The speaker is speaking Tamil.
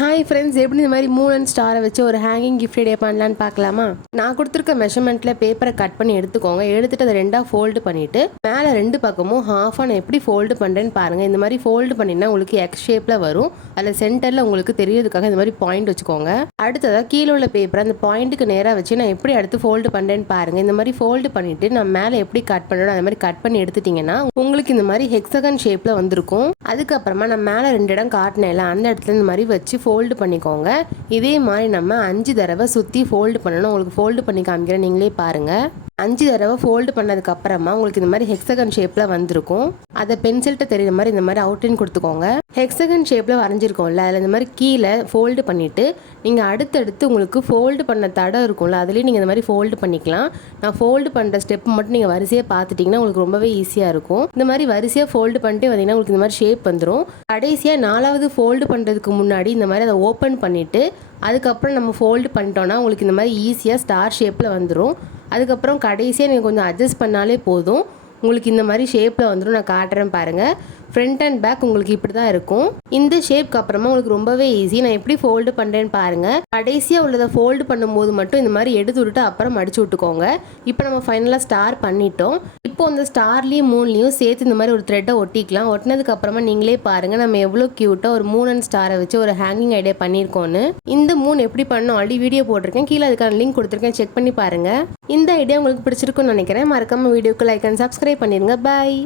ஹாய் ஃப்ரெண்ட்ஸ், எப்படி இந்த மாதிரி மூன் அண்ட் ஸ்டாரை வச்சு ஒரு ஹேங்கிங் கிஃப்ட் ஐடியா பண்ணலான்னு பார்க்கலாமா? நான் கொடுத்துருக்க மெஷர்மெண்ட்டில் பேப்பரை கட் பண்ணி எடுத்துக்கோங்க. எடுத்துகிட்டு அதை ரெண்டாக ஃபோல்டு பண்ணிவிட்டு மேலே ரெண்டு பக்கமும் ஹாஃபாக நான் எப்படி ஃபோல்டு பண்ணுறேன்னு பாருங்கள். இந்த மாதிரி ஃபோல்டு பண்ணினா உங்களுக்கு எக்ஸ் ஷேப்பில் வரும். அதில் சென்டரில் உங்களுக்கு தெரியறதுக்காக இந்த மாதிரி பாயிண்ட் வச்சுக்கோங்க. அடுத்ததாக கீழே உள்ள பேப்பரை அந்த பாயிண்ட்டுக்கு நேராக வச்சு நான் எப்படி அடுத்து ஃபோல்டு பண்ணுறேன்னு பாருங்கள். இந்த மாதிரி ஃபோல்டு பண்ணிவிட்டு நான் மேலே எப்படி கட் பண்ணணும் அந்த மாதிரி கட் பண்ணி எடுத்துட்டிங்கன்னா உங்களுக்கு இந்த மாதிரி ஹெக்ஸகன் ஷேப்பில் வந்திருக்கும். அதுக்கப்புறமா நான் மேலே 2 இடம் காட்டினேன்ல, அந்த இடத்துல இந்த மாதிரி வச்சு ஃபோல்டு பண்ணிக்கோங்க. இதே மாதிரி நம்ம 5 தடவை சுற்றி ஃபோல்டு பண்ணணும். உங்களுக்கு ஃபோல்டு பண்ணி காமிக்கிறேன், நீங்களே பாருங்கள். 5 தடவை ஃபோல்டு பண்ணதுக்கு அப்புறமா உங்களுக்கு இந்த மாதிரி ஹெக்ஸகன் ஷேப்பில் வந்திருக்கும். அதை பென்சில்கிட்ட தெரியுற மாதிரி இந்த மாதிரி அவுட்லைன் கொடுத்துக்கோங்க. ஹெக்ஸகன் ஷேப்பில் வரைஞ்சிருக்கோம்ல, அதில் இந்த மாதிரி கீழே ஃபோல்டு பண்ணிவிட்டு நீங்கள் அடுத்தடுத்து உங்களுக்கு ஃபோல்டு பண்ண தடம் இருக்கும்ல, அதுலேயும் நீங்கள் இந்த மாதிரி ஃபோல்டு பண்ணிக்கலாம். நான் ஃபோல்டு பண்ணுற ஸ்டெப் மட்டும் நீங்கள் வரிசையாக பார்த்துட்டிங்கன்னா உங்களுக்கு ரொம்பவே ஈஸியாக இருக்கும். இந்த மாதிரி வரிசையாக ஃபோல்டு பண்ணிட்டு வந்தீங்கன்னா உங்களுக்கு இந்த மாதிரி ஷேப் வந்துடும். கடைசியாக 4வது ஃபோல்டு பண்ணுறதுக்கு முன்னாடி இந்த மாதிரி அதை ஓப்பன் பண்ணிவிட்டு அதுக்கப்புறம் நம்ம ஃபோல்டு பண்ணிட்டோன்னா உங்களுக்கு இந்த மாதிரி ஈஸியாக ஸ்டார் ஷேப்பில் வந்துடும். அதுக்கப்புறம் கடைசியாக நீங்கள் கொஞ்சம் அட்ஜஸ்ட் பண்ணாலே போதும், உங்களுக்கு இந்த மாதிரி ஷேப்பில் வந்துடும். நான் காட்டுறேன் பாருங்கள். ஃப்ரண்ட் அண்ட் பேக் உங்களுக்கு இப்படி தான் இருக்கும். இந்த ஷேப்க்கு அப்புறமா உங்களுக்கு ரொம்பவே ஈஸி. நான் எப்படி ஃபோல்டு பண்ணுறேன்னு பாருங்கள். கடைசியாக உள்ளதை ஃபோல்டு பண்ணும்போது மட்டும் இந்த மாதிரி எடுத்து விட்டுட்டு அப்புறம் மடிச்சு விட்டுக்கோங்க. இப்போ நம்ம ஃபைனலாக ஸ்டார் பண்ணிட்டோம். இப்போ அந்த ஸ்டார்லேயும் மூன்லேயும் சேர்த்து இந்த மாதிரி ஒரு த்ரெட்டை ஒட்டிக்கலாம். ஒட்டினதுக்கு அப்புறமா நீங்களே பாருங்கள் நம்ம எவ்வளோ க்யூட்டாக ஒரு மூன் அண்ட் ஸ்டாரை வச்சு ஒரு ஹேங்கிங் ஐடியா பண்ணியிருக்கோன்னு. இந்த மூன் எப்படி பண்ணோம் ஆல்ரெடி வீடியோ போட்டிருக்கேன், கீழே அதுக்கான லிங்க் கொடுத்துருக்கேன், செக் பண்ணி பாருங்கள். இந்த ஐடியா உங்களுக்கு பிடிச்சிருக்குன்னு நினைக்கிறேன். மறக்காம வீடியோக்கு லைக் அண்ட் சப்ஸ்கிரைப் பண்ணிடுங்க. பாய்.